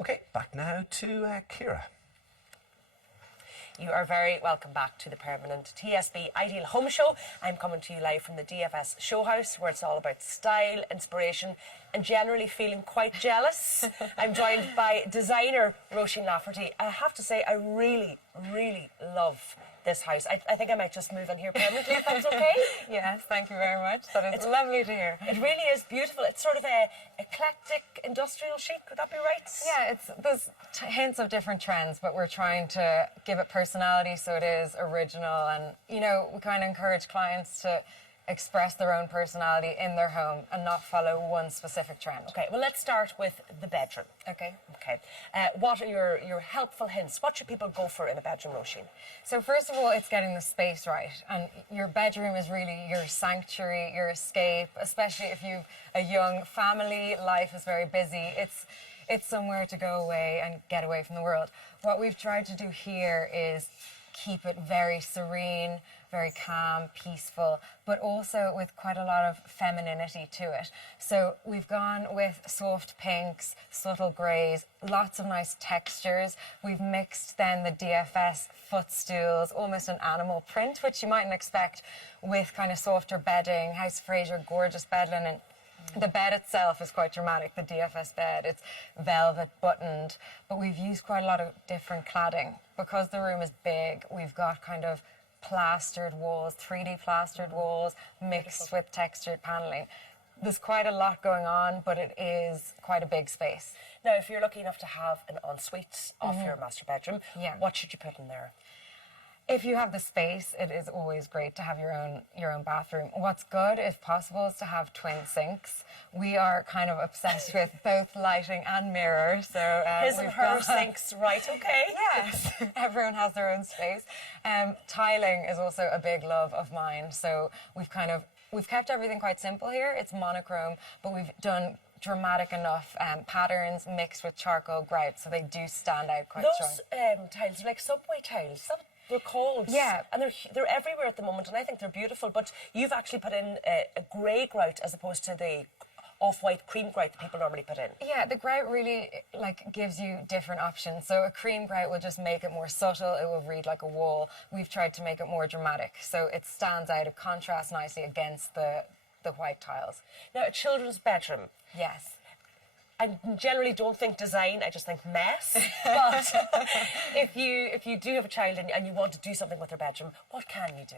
Okay, back now to Ciara. You are very welcome back to the permanent TSB Ideal Home Show. I'm coming to you live from the DFS Show House, where it's all about style, inspiration, and generally feeling quite jealous. I'm joined by designer Mullan Lafferty. I have to say, I really, really love this house. I think I might just move in here permanently, if that's okay. Yes, thank you very much. That is lovely to hear. It really is beautiful. It's sort of a eclectic industrial chic, would that be right? Yeah, there's hints of different trends, but we're trying to give it personality so it is original. And, you know, we kind of encourage clients to express their own personality in their home and not follow one specific trend. Okay, well, let's start with the bedroom. Okay. Okay. What are your helpful hints? What should people go for in a bedroom, Roisin? So first of all, it's getting the space right. And your bedroom is really your sanctuary, your escape, especially if you've a young family, life is very busy. It's somewhere to go away and get away from the world. What we've tried to do here is keep it very serene, very calm, peaceful, but also with quite a lot of femininity to it. So we've gone with soft pinks, subtle greys, lots of nice textures. We've mixed then the DFS footstools, almost an animal print, which you mightn't expect, with kind of softer bedding. House Fraser, gorgeous bed linen. The bed itself is quite dramatic, the DFS bed. It's velvet buttoned, but we've used quite a lot of different cladding. Because the room is big, we've got kind of plastered walls, 3D plastered walls, mixed with textured paneling. There's quite a lot going on, but it is quite a big space. Now, if you're lucky enough to have an ensuite off your master bedroom, what should you put in there? If you have the space, it is always great to have your own bathroom. What's good, if possible, is to have twin sinks. We are kind of obsessed with both lighting and mirror. So his and her sinks, right? Okay. Yes, everyone has their own space. Tiling is also a big love of mine. So we've kept everything quite simple here. It's monochrome, but we've done dramatic enough patterns mixed with charcoal grout, so they do stand out quite strong. Those tiles are like subway tiles. They're called. Yeah. And they're everywhere at the moment, and I think they're beautiful, but you've actually put in a grey grout as opposed to the off-white cream grout that people normally put in. Yeah, the grout really gives you different options. So a cream grout will just make it more subtle, it will read like a wall. We've tried to make it more dramatic, so it stands out, it contrasts nicely against the white tiles. Now, a children's bedroom. Yes. I generally don't think design, I just think mess. But if you do have a child and you want to do something with their bedroom, what can you do?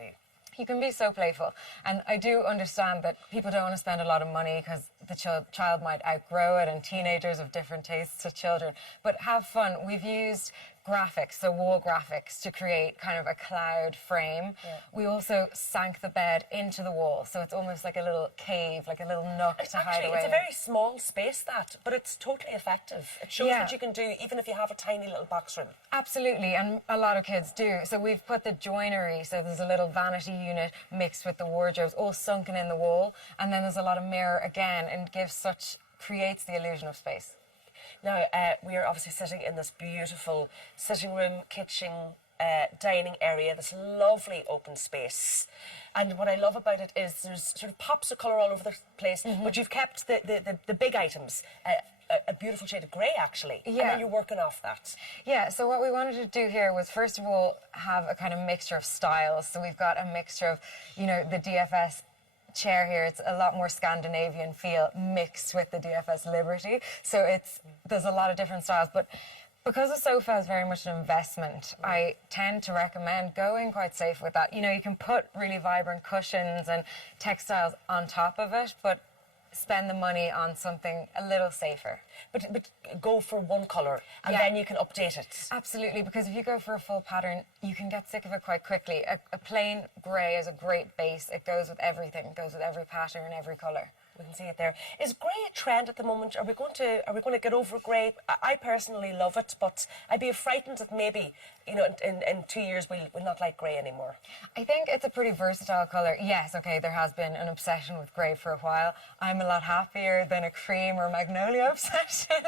You can be so playful. And I do understand that people don't want to spend a lot of money because the child might outgrow it, and teenagers have different tastes to children. But have fun. We've used graphics, so wall graphics, to create kind of a cloud frame. Yeah. We also sank the bed into the wall, so it's almost like a little cave, like a little nook to hide away. It's a very small space, but it's totally effective. It shows what you can do, even if you have a tiny little box room. Absolutely, and a lot of kids do. So we've put the joinery, so there's a little vanity unit mixed with the wardrobes, all sunken in the wall, and then there's a lot of mirror again, and creates the illusion of space. Now, we are obviously sitting in this beautiful sitting room, kitchen, dining area, this lovely open space. And what I love about it is there's sort of pops of colour all over the place, but you've kept the big items, a beautiful shade of grey, actually. Yeah. And then you're working off that. Yeah, so what we wanted to do here was, first of all, have a kind of mixture of styles. So we've got a mixture of, you know, the DFS chair here, it's a lot more Scandinavian feel mixed with the DFS Liberty. So there's a lot of different styles, but because the sofa is very much an investment, I tend to recommend going quite safe with that. You know, you can put really vibrant cushions and textiles on top of it, but spend the money on something a little safer. But go for one colour and then you can update it. Absolutely, because if you go for a full pattern, you can get sick of it quite quickly. A plain grey is a great base. It goes with everything. It goes with every pattern, every colour. We can see it there. Is grey a trend at the moment? Are we going to get over grey? I personally love it, but I'd be frightened that maybe, you know, in 2 years we'll not like grey anymore. I think it's a pretty versatile colour. Yes, okay, there has been an obsession with grey for a while. I'm a lot happier than a cream or magnolia obsession.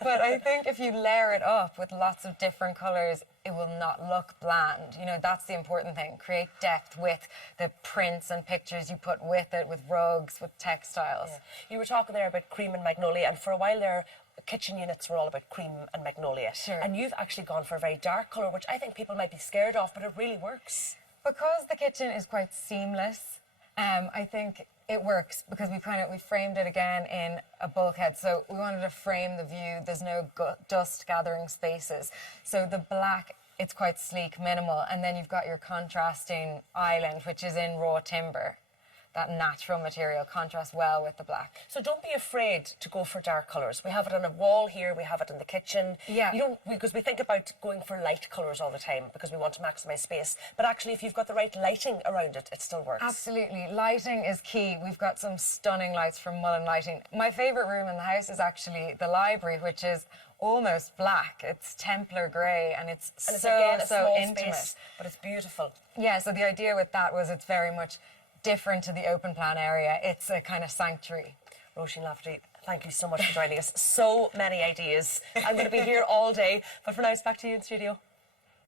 But I think if you layer it up with lots of different colours, it will not look bland. You know, that's the important thing. Create depth with the prints and pictures you put with it, with rugs, with textiles. Yeah. You were talking there about cream and magnolia, and for a while there, kitchen units were all about cream and magnolia. Sure. And you've actually gone for a very dark colour, which I think people might be scared of, but it really works. Because the kitchen is quite seamless, I think it works because we framed it again in a bulkhead. So we wanted to frame the view. There's no dust gathering spaces. So the black, it's quite sleek, minimal. And then you've got your contrasting island, which is in raw timber. That natural material contrasts well with the black. So don't be afraid to go for dark colours. We have it on a wall here, we have it in the kitchen. Yeah. Because we think about going for light colours all the time because we want to maximise space. But actually, if you've got the right lighting around it, it still works. Absolutely. Lighting is key. We've got some stunning lights from Mullan Lighting. My favourite room in the house is actually the library, which is almost black. It's Templar grey and it's so again a small intimate. space, but it's beautiful. Yeah, so the idea with that was it's very much different to the open plan area. It's a kind of sanctuary. Roisin Lafferty, thank you so much for joining us. So many ideas. I'm going to be here all day. But for now, it's back to you in studio.